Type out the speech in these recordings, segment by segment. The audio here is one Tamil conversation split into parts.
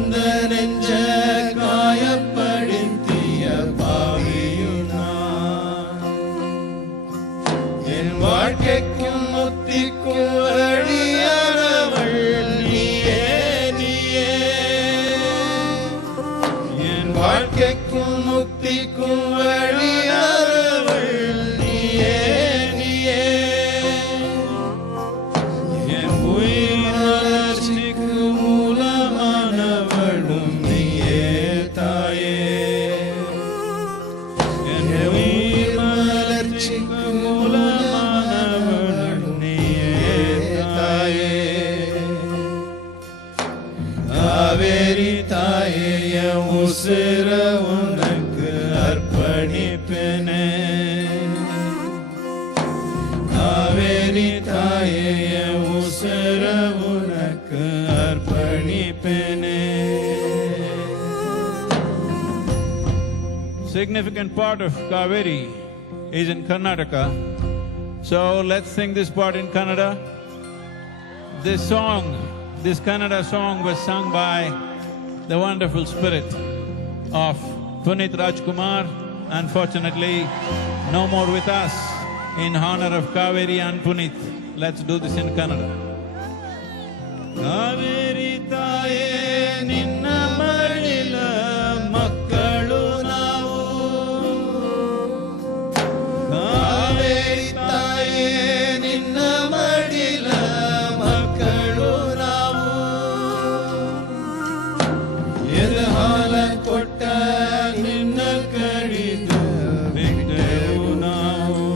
அந்த நெஞ்ச காயப்படுத்திய பாவியும் நான். என் வாழ்க்கைக்கும் முத்திக்கும் வழியானவள் நீயே நீயே. என் வாழ்க்கைக்கும் முத்திக்கும் வழியானவள் நீயே நீயே. என் உயிர் வளர்ச்சிக்கு மூலமானவளும் நீயே தாயே. என் உயிர் வளர்ச்சிக்கு மூலமானவளும் நீயே தாயே. காவேரி தாயே, என் உசிர உனக்கு அர்ப்பணிப்பேனே. காவேரி தாயே, என் உசிர உனக்கு அர்ப்பணிப்பேனே. Significant part of Kaveri is in Karnataka. So let's sing this part in Kannada. This song, this Kannada song was sung by the wonderful spirit of Punit Rajkumar. Unfortunately, no more with us in honor of Kaveri and Punit. Let's do this in Kannada. Kaveri ತಾಯೇ, ನಿನ್ನ ಮಡಿಲ ಮಕ್ಕಳು ನಾವು. ಕಾವೇರಿ ತಾಯೇ, ನಿನ್ನ ಮಡಿಲ ಮಕ್ಕಳು ನಾವು. ಎದೆ ಹಾಲ ಕೊಟ್ಟ ನಿನ್ನ ಕಡಿದು ಬಿಟ್ಟೆವು ನಾವು.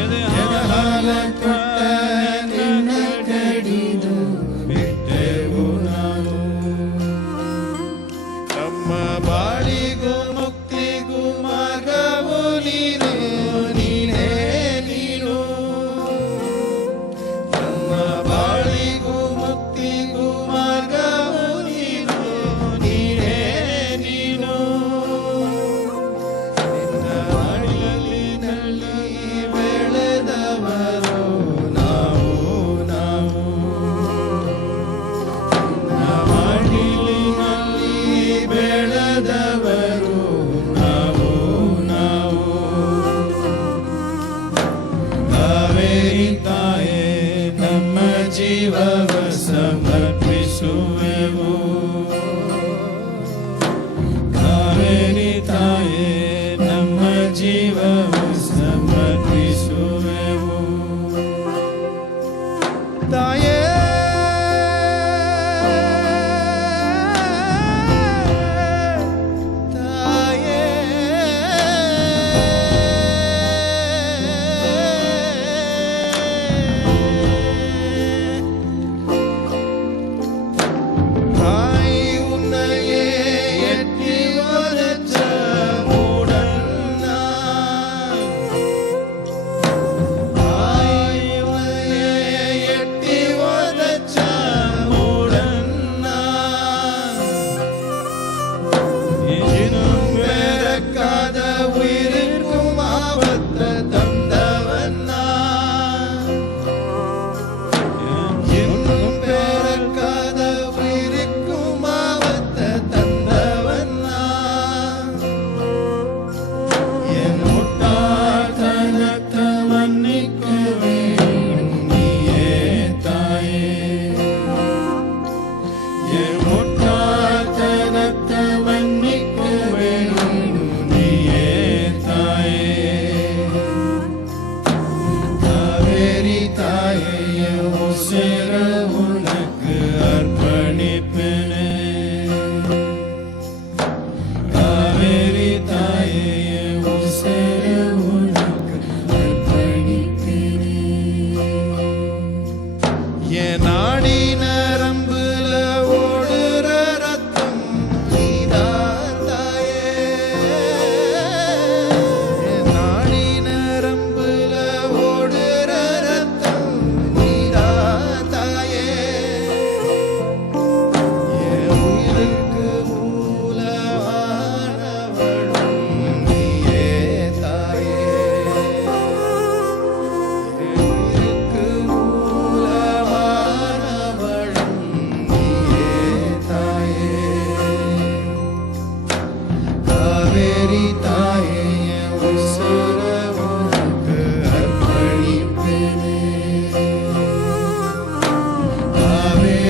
ಎದೆ ಹಾಲ ಕೊಟ್ಟ ನಿನ್ನ ಕಡಿದು ಬಿಟ್ಟೆವು ನಾವು. ನಮ್ಮ ಬಾಳಿಗೂ ಮುಕ್ತಿಗೂ ಮಾರ್ಗವು ನೀನು ನೀನೇ ನೀನು. ನಮ್ಮ ಬಾಳಿಗೂ ಮುಕ್ತಿಗೂ ಮಾರ್ಗವು ನೀನು ನೀನೇ ನೀನು. ನಿನ್ನ ಮಡಿಲಿನಲ್ಲಿ ಬೆಳೆದವರು ನಾವು ನಾವು. ನಿನ್ನ ಮಡಿಲಿನಲ್ಲಿ ಬೆಳೆದವರು ನಾವು ನಾವು. ಕಾವೇರಿ ತಾಯೇ, ನಮ್ಮ ಜೀವವ ಸಮರ್ಪಿಸುವೆವು. ಕಾವೇರಿ ತಾಯೇ, ನಮ್ಮ ಜೀವವ ಸಮರ್ಪಿಸುವೆವು. ತಾಯೇ ತಾಯೇ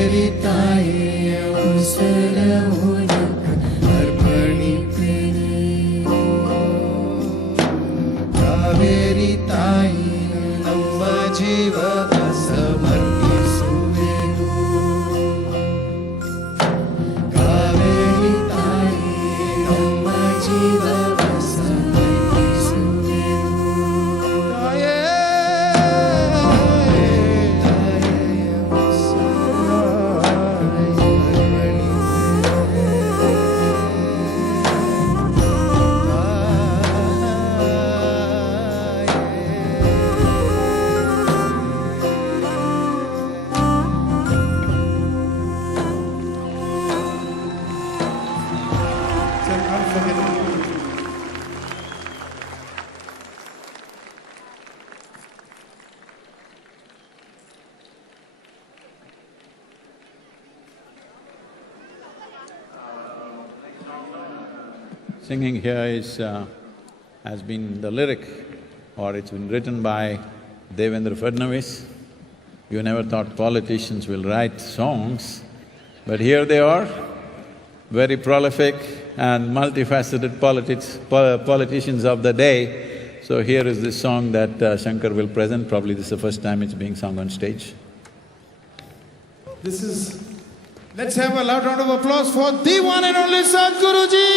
காவேரி தாயே அவசர உனக்கு அர்ப்பணிப்பேனே. காவேரி தாயே ನಮ್ಮ ಜೀವವ ಸಮರ್ಪಿಸುವೆನು. ಕಾವೇರಿ ತಾಯಿ ನಮ್ಮ ಜೀವವ ಸಮರ್ಪಿಸುವೆನು. ತಾಯೇ ತಾಯಿಯ Singing here has been the lyric, or it's been written by Devendra Fadnavis. You never thought politicians will write songs, but here they are, very prolific and multifaceted politicians of the day. So here is this song that Shankar will present. Probably this is the first time it's being sung on stage. This is… Let's have a loud round of applause for the one and only Sadhguruji!